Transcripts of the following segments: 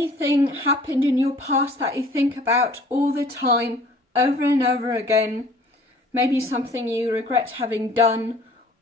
anything happened in your past that you think about all the time, over and over again? Maybe something you regret having done,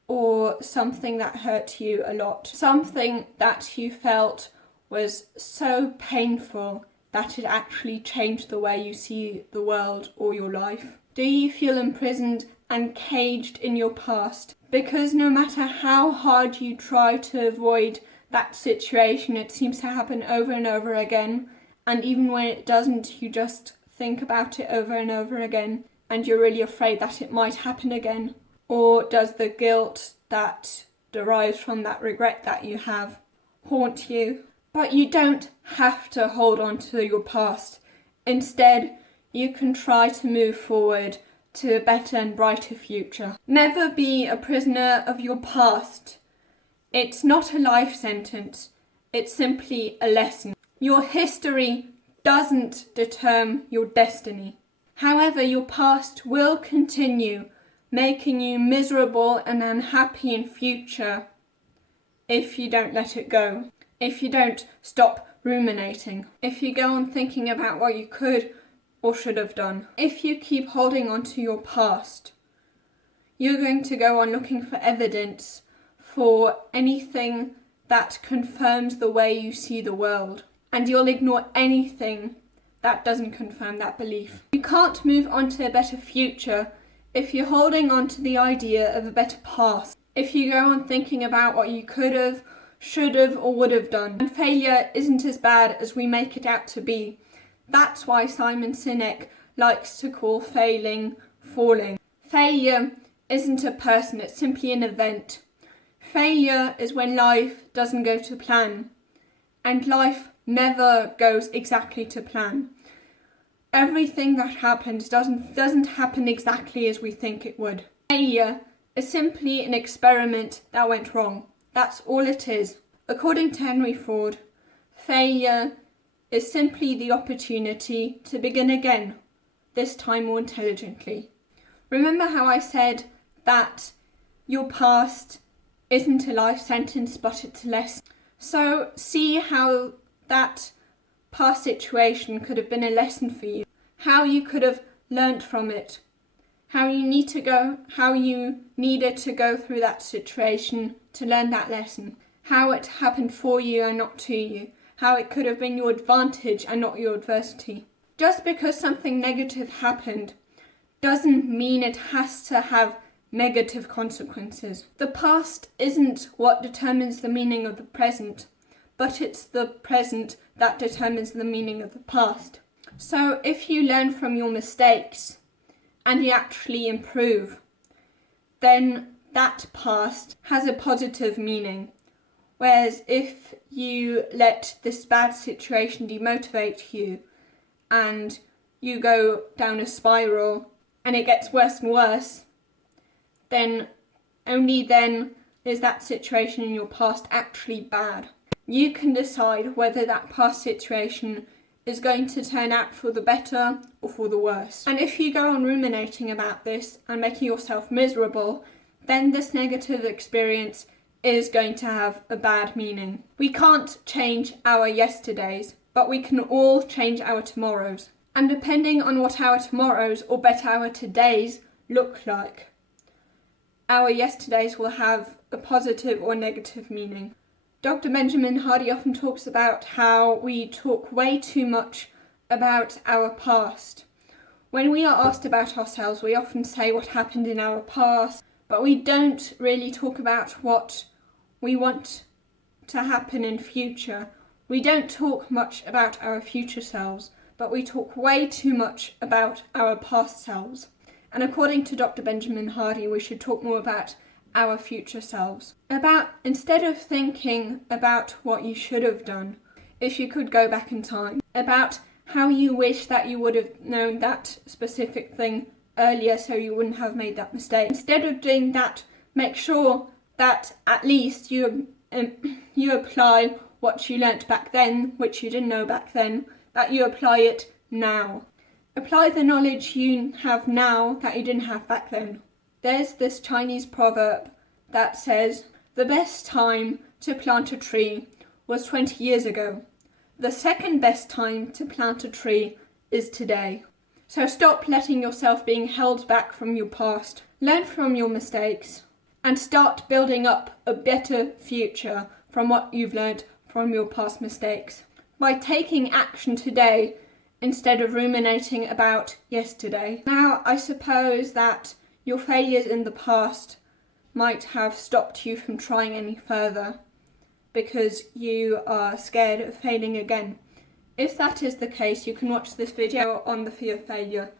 or something that hurt you a lot. Something that you felt was so painful that it actually changed the way you see the world or your life. Do you feel imprisoned and caged in your past? Because no matter how hard you try to avoid that situation, it seems to happen over and over again. And even when it doesn't, you just think about it over and over again, and you're really afraid that it might happen again. Or does the guilt that derives from that regret that you have haunt you? But you don't have to hold on to your past. Instead, you can try to move forward to a better and brighter future. Never be a prisoner of your past. It's not a life sentence. It's simply a lesson. Your history doesn't determine your destiny. However, your past will continue making you miserable and unhappy in future if you don't let it go, if you don't stop ruminating, if you go on thinking about what you could or should have done. If you keep holding on to your past, you're going to go on looking for evidence for anything that confirms the way you see the world, and you'll ignore anything that doesn't confirm that belief. You can't move on to a better future if you're holding on to the idea of a better past, if you go on thinking about what you could have, should have, or would have done. And failure isn't as bad as we make it out to be. That's why Simon Sinek likes to call failing falling. Failure isn't a person, it's simply an event. Failure is when life doesn't go to plan, and life never goes exactly to plan. Everything that happens doesn't happen exactly as we think it would. Failure is simply an experiment that went wrong. That's all it is. According to Henry Ford, failure is simply the opportunity to begin again, this time more intelligently. Remember how I said that your past isn't a life sentence, but it's a lesson? So see how that past situation could have been a lesson for you, how you could have learnt from it, how you needed to go through that situation to learn that lesson, how it happened for you and not to you, how it could have been your advantage and not your adversity. Just because something negative happened doesn't mean it has to have negative consequences. The past isn't what determines the meaning of the present, but it's the present that determines the meaning of the past. So if you learn from your mistakes and you actually improve, then that past has a positive meaning. Whereas if you let this bad situation demotivate you and you go down a spiral and it gets worse and worse, then only then is that situation in your past actually bad. You can decide whether that past situation is going to turn out for the better or for the worse. And if you go on ruminating about this and making yourself miserable, then this negative experience is going to have a bad meaning. We can't change our yesterdays, but we can all change our tomorrows. And depending on what our tomorrows, or better our todays, look like, our yesterdays will have a positive or negative meaning. Dr. Benjamin Hardy often talks about how we talk way too much about our past. When we are asked about ourselves, we often say what happened in our past, but we don't really talk about what we want to happen in future. We don't talk much about our future selves, but we talk way too much about our past selves. And according to Dr. Benjamin Hardy, we should talk more about our future selves. Instead of thinking about what you should have done, if you could go back in time, about how you wish that you would have known that specific thing earlier so you wouldn't have made that mistake. Instead of doing that, make sure that at least you apply what you learnt back then, which you didn't know back then, that you apply it now. Apply the knowledge you have now that you didn't have back then. There's this Chinese proverb that says, the best time to plant a tree was 20 years ago. The second best time to plant a tree is today. So stop letting yourself being held back from your past. Learn from your mistakes and start building up a better future from what you've learned from your past mistakes. By taking action today instead of ruminating about yesterday. Now, I suppose that your failures in the past might have stopped you from trying any further because you are scared of failing again. If that is the case, you can watch this video on the fear of failure